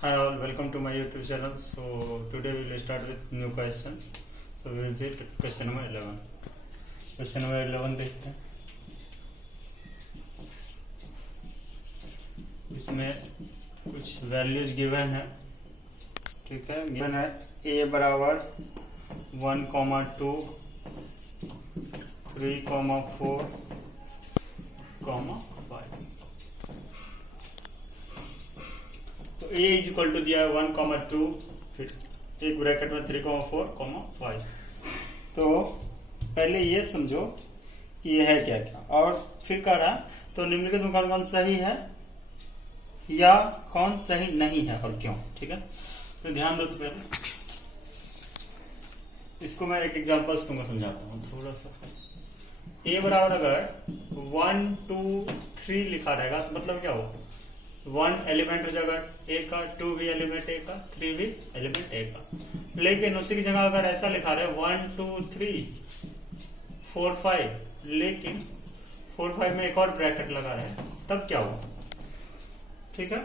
Hi all, welcome to my YouTube channel. So today we will start with new questions. So we will see question number 11. Question number 11 देखते हैं. इसमें कुछ values given है, ठीक है. Given है a बराबर 1,2, 3,4, 5. तो a इज इक्वल टू दिया है 1,2, फिर एक ब्रैकेट में 3,4, 5. तो पहले ये समझो कि ये है क्या क्या, और फिर कह रहा तो निम्नलिखित में कौन कौन सही है या कौन सही नहीं है और क्यों. ठीक है, तो ध्यान दो. तो पहले इसको मैं एक एग्जांपल्स तुमको समझाता हूँ थोड़ा सा. a बराबर अगर 1, 2, 3 लिखा रहेगा तो मतलब क्या होगा, 1 एलिमेंट हो जाएगा a का, 2 भी एलिमेंट a का, 3 भी एलिमेंट a का. लेकिन उसी की जगह अगर ऐसा लिखा रहे 1, 2, 3, 4, 5, लेकिन 4, 5 में एक और ब्रैकेट लगा रहे हैं, तब क्या होगा. ठीक है,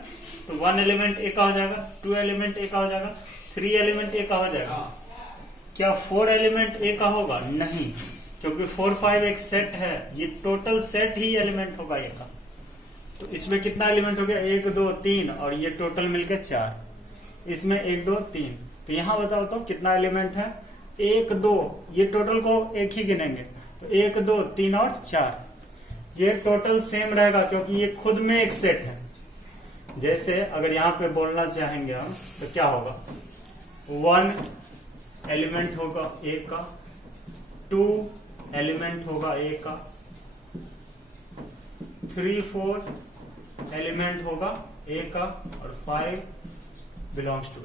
तो 1 एलिमेंट a का हो जाएगा, 2 एलिमेंट a का हो जाएगा, 3 एलिमेंट a का हो जाएगा. क्या 4 एलिमेंट a का होगा? नहीं, क्योंकि 4, 5 एक सेट है, ये टोटल सेट ही एलिमेंट होगा a का. तो इसमें कितना एलिमेंट हो गया, 1, 2, 3, और ये टोटल मिलकर 4. इसमें 1, 2, 3. तो यहां बताओ तो कितना एलिमेंट है, 1, 2. ये टोटल को एक ही गिनेंगे, तो 1, 2, 3 और 4. ये टोटल सेम रहेगा क्योंकि ये खुद में एक सेट है. जैसे अगर यहाँ पे बोलना चाहेंगे हम तो क्या होगा, 1 एलिमेंट होगा a का, 2 एलिमेंट होगा a का, 3, 4 एलिमेंट होगा a का, और 5 belongs to a,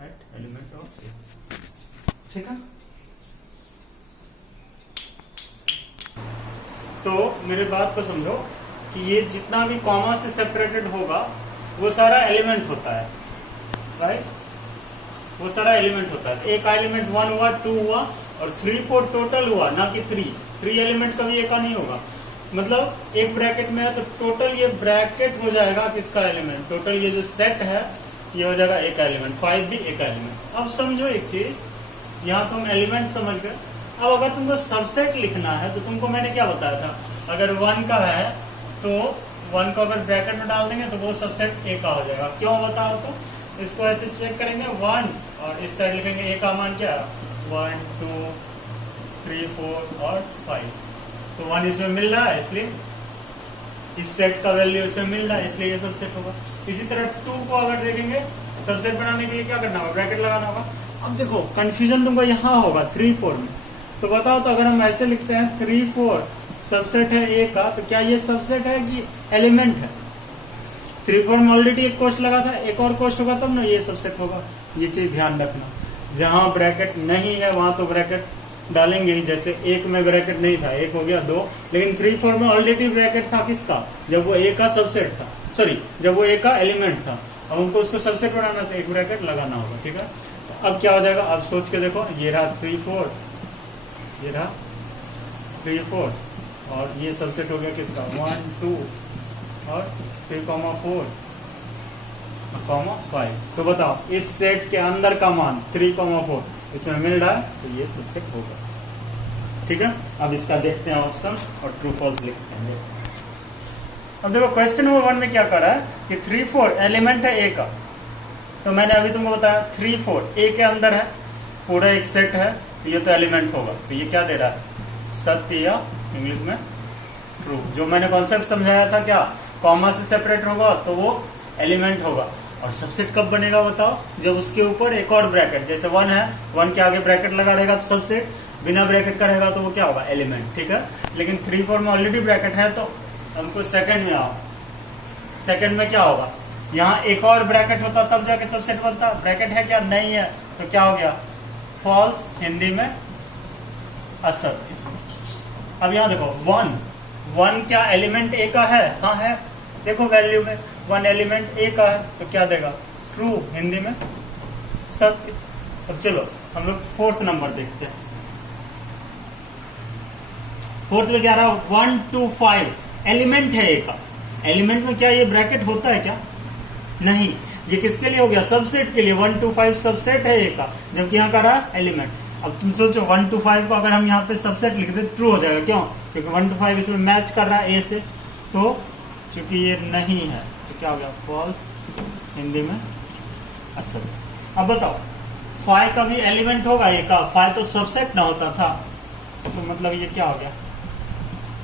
right, element of a. ठीक है, तो मेरे बात को समझो कि ये जितना भी कॉमा से सेपरेटेड होगा वो सारा एलिमेंट होता है, राइट, वो सारा एलिमेंट होता है. एक एलिमेंट 1 हुआ, 2 हुआ, और 3, 4 टोटल हुआ, ना कि 3 एलिमेंट कभी एक का नहीं होगा. मतलब एक ब्रैकेट में है तो टोटल ये ब्रैकेट हो जाएगा किसका एलिमेंट, टोटल ये जो सेट है ये हो जाएगा एक एलिमेंट. 5 भी एक एलिमेंट. अब समझो एक चीज, यहाँ तुम एलिमेंट समझ गए. अब अगर तुमको सबसेट लिखना है तो तुमको मैंने क्या बताया था, अगर 1 का है तो 1 को अगर ब्रैकेट में डाल देंगे तो वो सबसेट a का हो जाएगा. क्यों बताओ तो, इसको ऐसे चेक करेंगे 1, और इस साइड लिखेंगे a का मान क्या, 1, 2, 3, 4 और 5. तो 1 इसमें मिल रहा है, इसलिए इस सेट का वैल्यू इसमें मिल रहा है, इसलिए ये सबसेट होगा. इसी तरह 2 को अगर देखेंगे, सबसेट बनाने के लिए क्या करना होगा, ब्रैकेट लगाना होगा. अब देखो कंफ्यूजन तुमको यहाँ होगा 3, 4 में. तो बताओ तो अगर हम ऐसे लिखते हैं 3, 4 सबसेट है a का, तो क्या ये सबसेट है कि एलिमेंट है. 3, 4 में ऑलरेडी एक कोष्ट लगा था, एक और कोष्ट होगा तब ना ये सबसेट होगा. ये चीज ध्यान रखना, जहां ब्रैकेट नहीं है वहां तो ब्रैकेट डालेंगे ही. जैसे 1 में ब्रैकेट नहीं था, 1 हो गया 2, लेकिन 3, 4 में ऑलरेडी ब्रैकेट था किसका, जब वो a का सबसेट था, सॉरी जब वो a का एलिमेंट था. अब हमको उसको सबसेट बनाना था, एक ब्रैकेट लगाना होगा. ठीक है, तो अब क्या हो जाएगा, अब सोच के देखो, ये रहा 3, 4, ये रहा 3, 4, और ये सबसेट हो गया किसका, 1, 2 और 3, 4, 5. तो बताओ इस सेट के अंदर का मान 3, 4 इसमें मिल रहा है, तो ये सबसेट होगा. ठीक है, अब इसका देखते हैं ऑप्शंस और ट्रू फॉल्स लिखते हैं. अब देखो क्वेश्चन नंबर 1 में क्या कर रहा है कि 3, 4 एलिमेंट है a का. तो मैंने अभी तुमको बताया 3, 4 a के अंदर है, पूरा एक सेट है, तो ये तो एलिमेंट होगा. तो ये क्या दे रहा है, सत्य या इंग्लिश में ट्रू. जो मैंने कॉन्सेप्ट समझाया था, क्या कॉमा से सेपरेट होगा तो वो एलिमेंट होगा. और सबसेट कब बनेगा बताओ, जब उसके ऊपर एक और ब्रैकेट, जैसे 1 है, 1 के आगे ब्रैकेट लगा रहेगा तो सबसेट, बिना ब्रैकेट का रहेगा तो वो क्या होगा, एलिमेंट. ठीक है, लेकिन 3, 4 में ऑलरेडी ब्रैकेट है, तो हमको सेकंड में आओ. सेकंड में क्या होगा, यहाँ एक और ब्रैकेट होता तब जाके सबसेट बनता. ब्रैकेट है क्या, नहीं है, तो क्या हो गया, फॉल्स, हिंदी में असत्य. अब यहाँ देखो 1 क्या एलिमेंट a का है, हाँ है, देखो वैल्यू में 1 एलिमेंट a का है, तो क्या देगा, ट्रू, हिंदी में सत्य. अब चलो हम लोग 4th नंबर देखते हैं. 4th में क्या रहा, 1, 2, 5 एलिमेंट है a का. एलिमेंट में क्या ये ब्रैकेट होता है क्या, नहीं. ये किसके लिए हो गया? सबसेट के लिए। 1 to 5 सबसेट है ए का, जबकि यहाँ का रहा एलिमेंट। अब तुम सोचो 1 to 5 को अगर हम यहाँ पे सबसेट लिख दे ट्रू हो जाएगा। क्यों? क्योंकि 1 to 5 इसमें मैच कर रहा है ए से, तो चूंकि ये नहीं है तो क्या हो गया? फॉल्स, हिंदी में असत्य। अब बताओ 5 का भी एलिमेंट होगा ए का? 5 तो सबसेट ना होता था, तो मतलब ये क्या हो गया?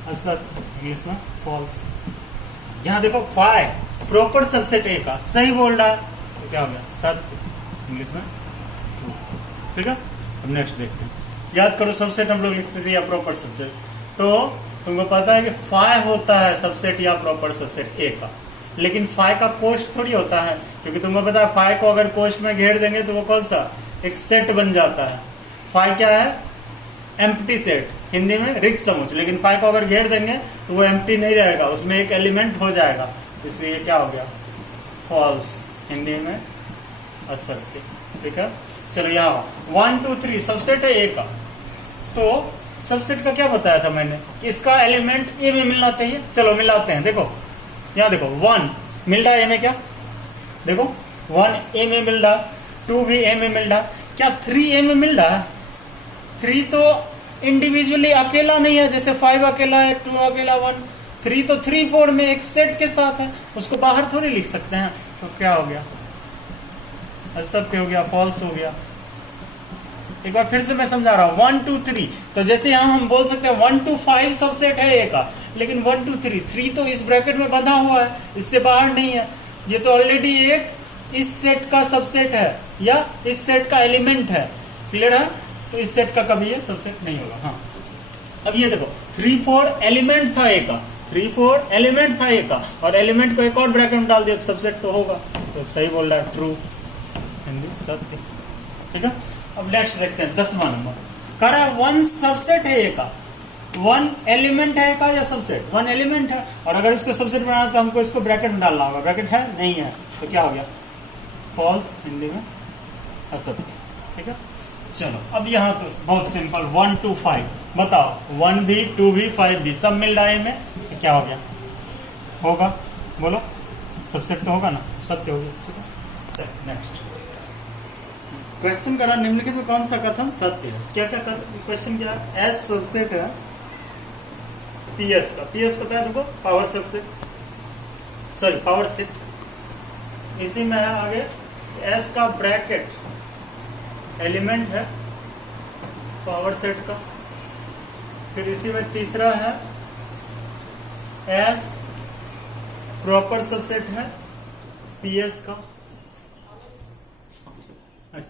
असत्य, इंग्लिश में फॉल्स। यहाँ देखो 5 प्रॉपर सबसेट ए का, सही बोल रहा है, तो क्या हो गया? सत्य, इंग्लिश में ट्रू। ठीक है, अब नेक्स्ट देखते हैं। याद करो सबसेट हम लोग लिखते थे या प्रॉपर सबसेट, तो तुमको पता है कि 5 होता है सबसेट या प्रॉपर सबसेट ए का, लेकिन 5 का कोष्ट थोड़ी होता है, क्योंकि तुमको पता है 5 को अगर कोष्ट में घेर देंगे तो वो कौन सा? एक सेट बन जाता है। 5 क्या है? एम्प्टी सेट, हिंदी में रिक्त समुच्चय। लेकिन 5 को अगर घेर देंगे तो वो एम्प्टी नहीं रहेगा, उसमें एक एलिमेंट हो जाएगा, इसलिए क्या हो गया? फॉल्स, हिंदी में असत्य। ठीक है, चलो यहाँ 1 2 3 सबसेट है ए का, तो सबसेट का क्या बताया था मैंने कि इसका एलिमेंट ए में मिलना चाहिए। चलो मिलाते हैं। देखो यहाँ देखो 1 मिल रहा है ए में, क्या देखो 1 ए में मिल रहा, 2 भी ए में मिल रहा, क्या 3 ए में मिल रहा है? 3 तो इंडिविजुअली अकेला नहीं है, जैसे 5 अकेला है, 2 अकेला, 1। 3 तो 3 4 में एक सेट के साथ है, उसको बाहर थोड़ी लिख सकते हैं। तो क्या हो गया? असत्य हो गया, फॉल्स हो गया। एक बार फिर से मैं समझा रहा हूं। 1 2 3, तो जैसे यहाँ हम बोल सकते हैं 1 to 5 सबसेट है ए का, लेकिन 1 2 3 तो इस ब्रैकेट में बंधा हुआ है, इससे बाहर नहीं है। ये तो ऑलरेडी एक इस सेट का सबसेट है या इस सेट का एलिमेंट है। क्लियर है? तो इस सेट का कभी ये सबसेट नहीं होगा। हाँ, अब ये देखो 3 4 एलिमेंट था ए का, 3 4 एलिमेंट था ए का, और एलिमेंट को एक और ब्रैकेट में डाल दिया, सबसेट तो होगा। तो सही बोल रहा है, ट्रू, हिंदी सत्य। ठीक है, अब नेक्स्ट देखते हैं 10वां नंबर। कह रहा है 1 सबसेट है ए का। 1 एलिमेंट है का या सबसेट? 1 एलिमेंट है, और अगर इसको सबसेट बनाना तो हमको इसको ब्रैकेट में डालना होगा। ब्रैकेट है नहीं है, तो क्या हो गया? फॉल्स, हिंदी में असत्य। ठीक है, चलो अब यहाँ तो बहुत सिंपल। 1 to 5 बताओ, 1 भी 2 भी 5 भी सब मिल रहा है में, तो क्या हो गया? होगा, बोलो सबसेट तो होगा ना, सत्य हो गया। ठीक है, चलो नेक्स्ट क्वेश्चन करा निम्नलिखित में कौन सा कथन सत्य है? क्या क्या क्वेश्चन क्या है? एस सबसेट है पीएस का। पीएस पता है तुमको? Power subset, sorry power set. इसी में है आगे एस का ब्रैकेट एलिमेंट है पावर सेट का। फिर इसी में तीसरा है एस प्रॉपर सबसेट है पीएस का।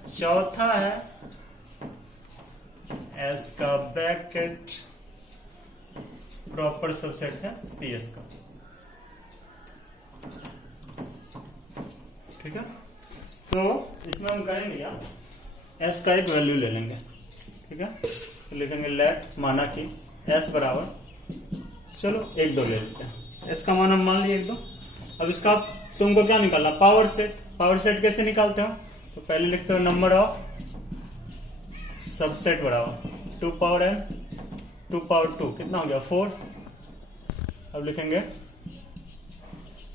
चौथा है एस का ब्रैकेट प्रॉपर सबसेट है पीएस का। ठीक है, तो इसमें हम करेंगे क्या? एस का एक वैल्यू ले लेंगे। ठीक है, तो लिखेंगे लेट, माना कि एस बराबर, चलो 1 2 ले लेते हैं। एस का मान हम मान लिए 1 2। अब इसका तुमको क्या निकालना? Power set. पावर सेट कैसे निकालते हो? तो पहले लिखते हो नंबर ऑफ सबसेट बराबर 2 पावर n 2 पावर 2, कितना हो गया? 4। अब लिखेंगे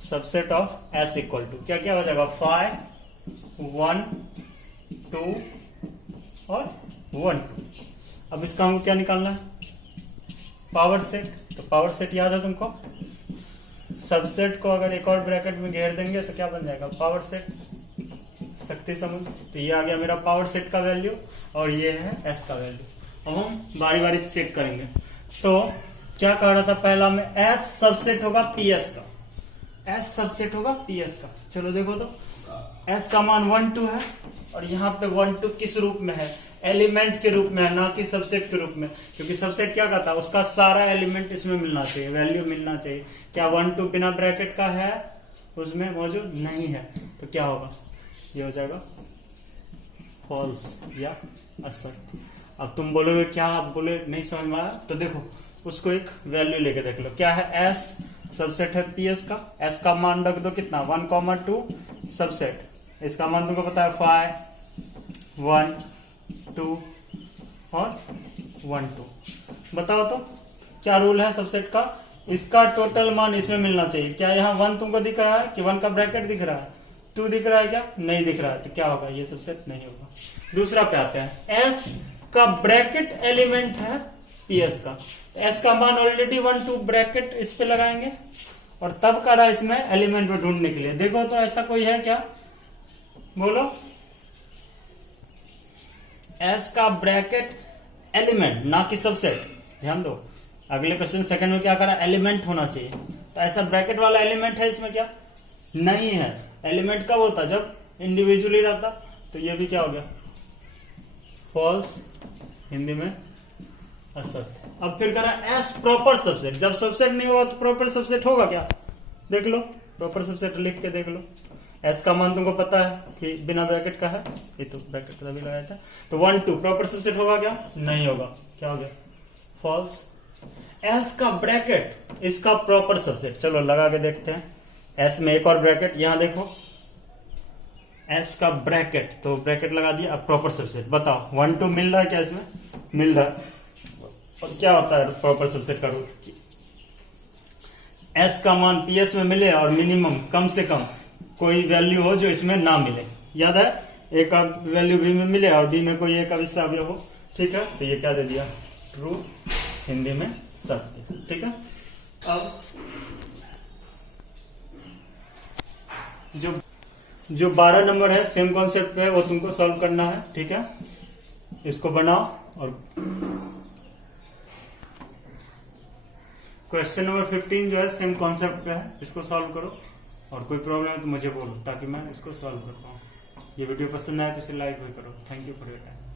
subset of S equal to क्या क्या हो जाएगा? 5 1 2 और 1 2। अब इसका हमको क्या निकालना है? Power set. तो पावर सेट याद है तुमको? सबसेट को अगर एक और ब्रैकेट में घेर देंगे तो क्या बन जाएगा? पावर सेट, शक्ति समझ। तो ये आ गया मेरा पावर सेट का वैल्यू, और ये है एस का वैल्यू। अब हम बारी बारी से चेक करेंगे। तो क्या कह रहा था पहला में? एस सबसेट होगा पीएस का। एस सबसेट होगा पीएस का। चलो देखो तो एस का मान 1 2 है, और यहाँ पे 1 2 किस रूप में है? एलिमेंट के रूप में है, ना कि सबसेट के रूप में। क्योंकि सबसेट क्या कहता है? उसका सारा एलिमेंट इसमें मिलना चाहिए, वैल्यू मिलना चाहिए। क्या 1 2 बिना ब्रैकेट का है उसमें मौजूद? नहीं है। तो क्या होगा? ये हो जाएगा फॉल्स या असत्य। अब तुम बोलोगे क्या? आप बोले नहीं समझ में आया, तो देखो उसको एक वैल्यू लेके देख लो। क्या है? एस सबसेट है पीएस का। एस का मान रख दो कितना? 1 2 सबसेट। इसका मान तुमको पता है 5 1 2 और 1 2। बताओ तो क्या रूल है सबसेट का? इसका टोटल मान इसमें मिलना चाहिए। क्या यहाँ 1 तुमको दिख रहा है कि 1 का ब्रैकेट दिख रहा है? 2 दिख रहा है क्या? नहीं दिख रहा है, तो क्या होगा? ये सबसेट नहीं होगा। दूसरा पे आते हैं, एस का ब्रैकेट एलिमेंट है पीएस का, एस का मान ऑलरेडी 1 2 ब्रैकेट इस पे लगाएंगे और तब करा इसमें एलिमेंट को ढूंढने के लिए। देखो तो ऐसा कोई है क्या? बोलो। एस का ब्रैकेट एलिमेंट, ना कि सबसेट। ध्यान दो, अगले क्वेश्चन सेकंड में क्या करा? एलिमेंट होना चाहिए। तो ऐसा ब्रैकेट वाला एलिमेंट है इसमें क्या? नहीं है। एलिमेंट कब होता? जब इंडिविजुअली रहता। तो ये भी क्या हो गया? फॉल्स, हिंदी में असत्य। अब फिर करा एस प्रॉपर सबसेट। जब सबसेट नहीं होगा तो प्रॉपर सबसेट होगा क्या? देख लो, प्रॉपर सबसेट लिख के देख लो। एस का मान तुमको पता है कि बिना ब्रैकेट का है, ये तो ब्रैकेट तभी लगाया था। तो 1 2 प्रॉपर सबसेट होगा क्या? नहीं होगा। क्या हो गया? फॉल्स। एस का ब्रैकेट इसका प्रॉपर सबसेट। चलो लगा के देखते हैं। एस में एक और ब्रैकेट, यहां देखो, एस का ब्रैकेट, तो ब्रैकेट लगा दिया। अब प्रॉपर सबसेट बताओ, 1 2 मिल रहा है क्या? इसमें मिल रहा है। और क्या होता है प्रॉपर सबसेट का रूल? एस का मान पीएस में मिले और मिनिमम, कम से कम कोई वैल्यू हो जो इसमें ना मिले। याद है, ए का वैल्यू बी में मिले और डी में कोई एक अविश्य अवयव हो। ठीक है, तो ये क्या दे दिया? ट्रू, हिंदी में सत्य। ठीक है, अब जो 12 नंबर है सेम कॉन्सेप्ट पे है, वो तुमको सॉल्व करना है। ठीक है, इसको बनाओ और क्वेश्चन नंबर 15 जो है सेम कॉन्सेप्ट पे है, इसको सॉल्व करो। और कोई प्रॉब्लम है तो मुझे बोलो ताकि मैं इसको सॉल्व कर पाऊँ। ये वीडियो पसंद आए तो इसे लाइक भी करो। Thank you for your time.